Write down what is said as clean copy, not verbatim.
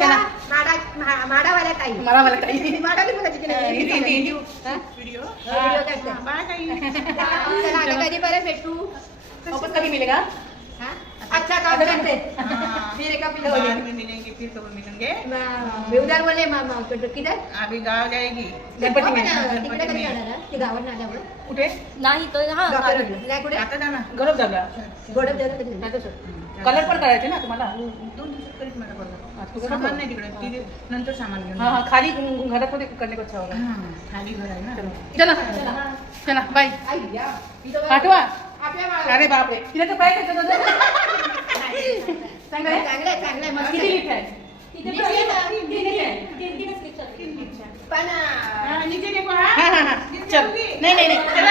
चला माडावाल्या ताई मला काही माडाली बोलायची की नाही व्हिडिओ व्हिडिओ करते बाय ताई चला आता कधी परत भेटू वापस कभी मिलेगा हाँ? अच्छा काम करते फिर एक बाद में मिलेंगे फिर कब मिलेंगे उधर बोले मामा किधर अभी गाँव जाएगी गणपती में तिकडे कधी जाणार ती गावात ना आल्यावर कुठे नाही तो हा नाही कुठे आता जाना गरज झाला गोडप देवला कधी नाही तसं कलर पण करायचे ना तुम्हाला 2 दिवसात करीत मला आज बघा तुझं सामान नको? नाही तिकडे ती नंतर सामान घेऊन हाँ हाँ खाली घरात मध्ये करने को अच्छा होगा हां, खाली घर आहे ना चला चला बाय पाठवा अरे बापरे तिला तर काय करतो चांगलं आहे चांगलं मस्त किती लिटर आहे पण नीचे देखो हाँ हाँ हाँ चल नहीं नहीं नहीं चला